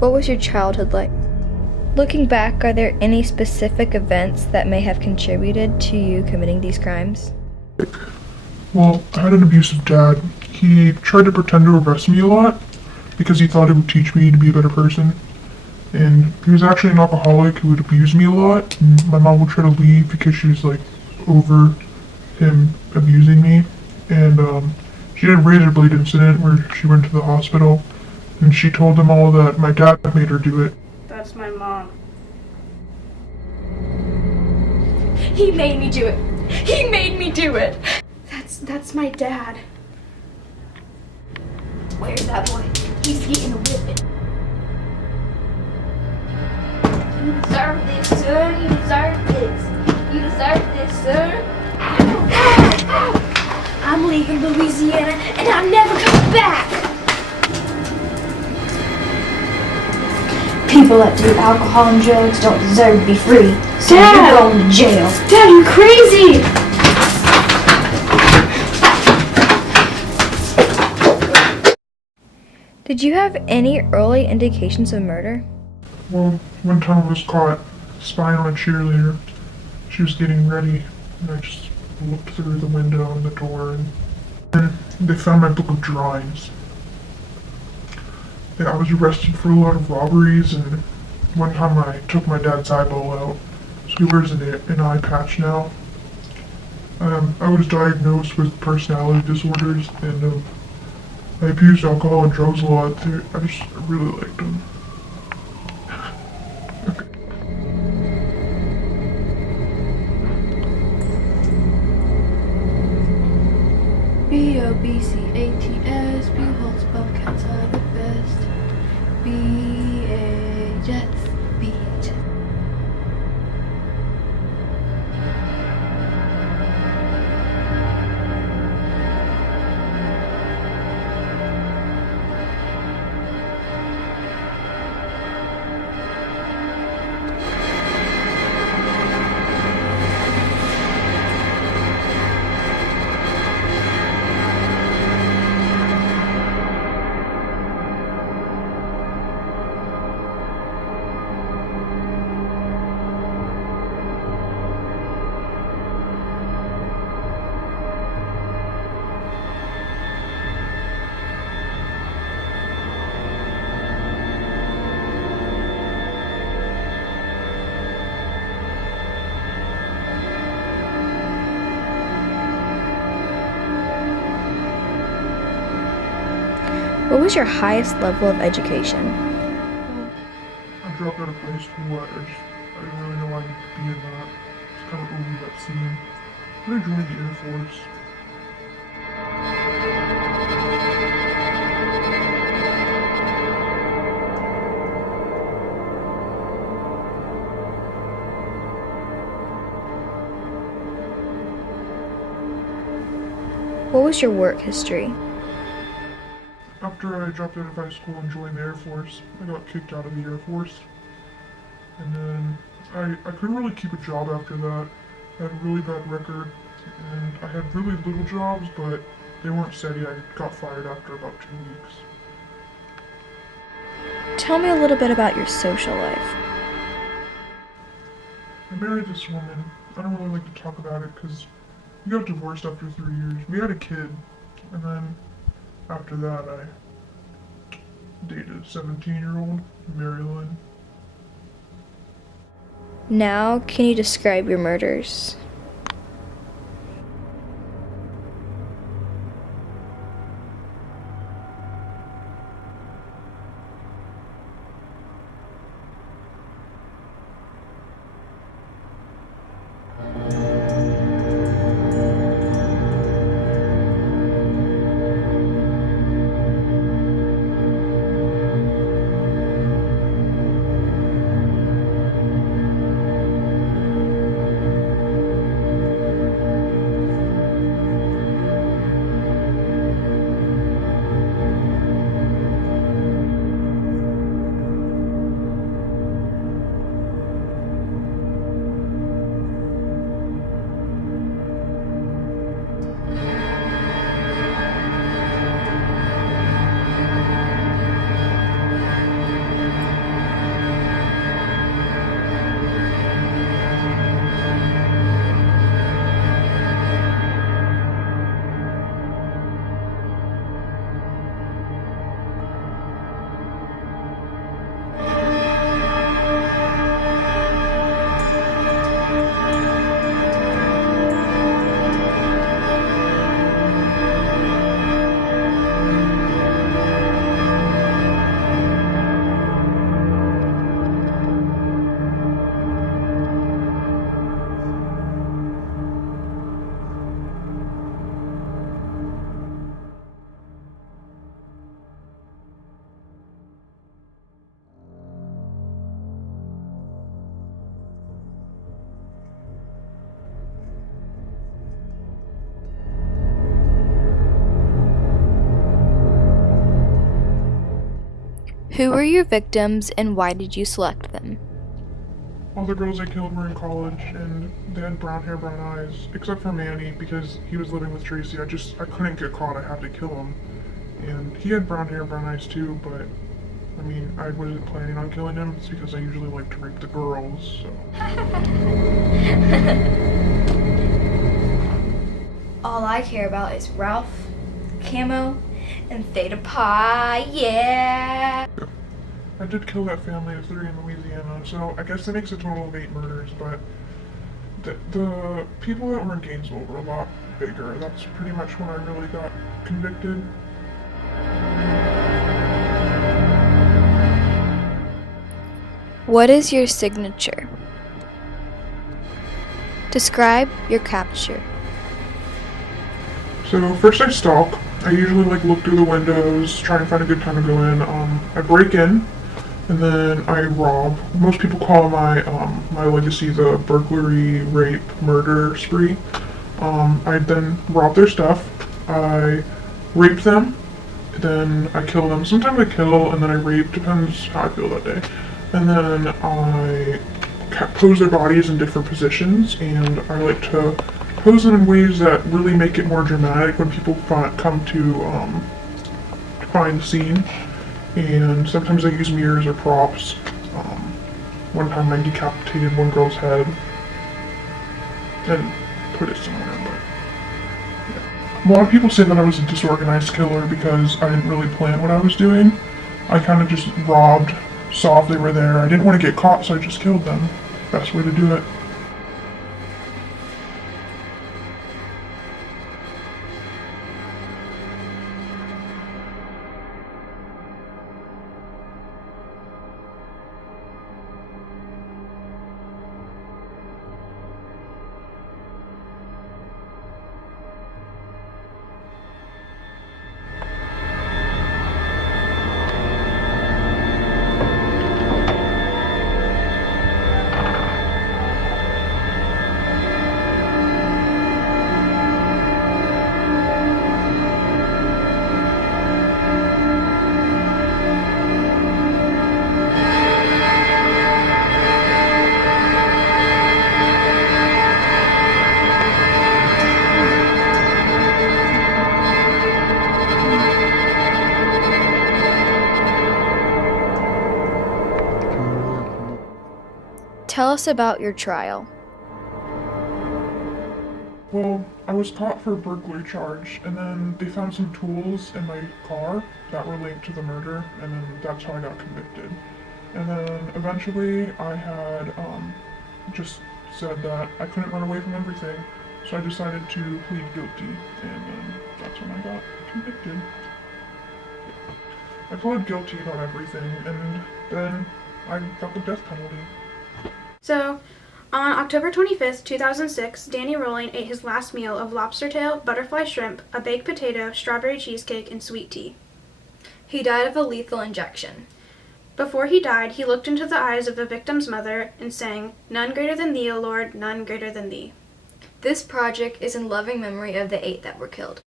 What was your childhood like? Looking back, are there any specific events that may have contributed to you committing these crimes? Well, I had an abusive dad. He tried to pretend to arrest me a lot because he thought it would teach me to be a better person. And he was actually an alcoholic who would abuse me a lot. And my mom would try to leave because she was like over him abusing me. And she had a razor blade incident where she went to the hospital and she told them all that my dad made her do it. That's my mom. He made me do it. He made me do it. That's my dad. Where's that boy? He's getting a whipping. You deserve this, sir. You deserve this. You deserve this, sir. I'm leaving Louisiana and I'm never coming back. People that do alcohol and drugs don't deserve to be free. So you're going to jail. Dad, you're crazy! Did you have any early indications of murder? Well, one time I was caught spying on a cheerleader. She was getting ready, and I just looked through the window and the door, and then they found my book of drawings. Yeah, I was arrested for a lot of robberies, and one time I took my dad's eyeball out, so he wears an eye patch now. I was diagnosed with personality disorders, and I abused alcohol and drugs a lot too. I really liked them. B-O-B-C-A-T-S, B-Holtz, Bobcats are the best. B-A-Jets, B-Jets. What was your highest level of education? I dropped out of high school. I didn't really know I could be in that. It's kind of over that scene. Then I joined the Air Force. What was your work history? After I dropped out of high school and joined the Air Force, I got kicked out of the Air Force. And then I couldn't really keep a job after that. I had a really bad record, and I had really little jobs, but they weren't steady. I got fired after about 2 weeks. Tell me a little bit about your social life. I married this woman. I don't really like to talk about it because we got divorced after 3 years. We had a kid, and then after that I dated a 17-year-old, Marilyn. Now, can you describe your murders? Who were your victims and why did you select them? All the girls I killed were in college, and they had brown hair, brown eyes, except for Manny, because he was living with Tracy. I couldn't get caught, I had to kill him. And he had brown hair, brown eyes too, but, I mean, I wasn't planning on killing him. It's because I usually like to rape the girls, so. All I care about is Ralph, Camo, and Theta Pi, yeah! I did kill that family of 3 in Louisiana, so I guess that makes a total of 8 murders, but the people that were in Gainesville were a lot bigger. That's pretty much when I really got convicted. What is your signature? Describe your capture. So first I stalk. I usually look through the windows, try and find a good time to go in. I break in, and then I rob. Most people call my legacy the burglary, rape, murder spree. I then rob their stuff. I rape them, then I kill them. Sometimes I kill and then I rape, depends how I feel that day. And then I pose their bodies in different positions, and I like to pose them in ways that really make it more dramatic when people come to find the scene. And sometimes I use mirrors or props. One time I decapitated one girl's head and put it somewhere, but yeah. A lot of people say that I was a disorganized killer because I didn't really plan what I was doing. I kind of just robbed, saw if they were there. I didn't want to get caught, so I just killed them. Best way to do it. Tell us about your trial. Well, I was caught for a burglary charge, and then they found some tools in my car that were linked to the murder, and then that's how I got convicted. And then eventually I had just said that I couldn't run away from everything, so I decided to plead guilty, and then that's when I got convicted. I pled guilty about everything, and then I got the death penalty. So, on October 25th, 2006, Danny Rolling ate his last meal of lobster tail, butterfly shrimp, a baked potato, strawberry cheesecake, and sweet tea. He died of a lethal injection. Before he died, he looked into the eyes of the victim's mother and sang, "None greater than thee, O Lord, none greater than thee." This project is in loving memory of the 8 that were killed.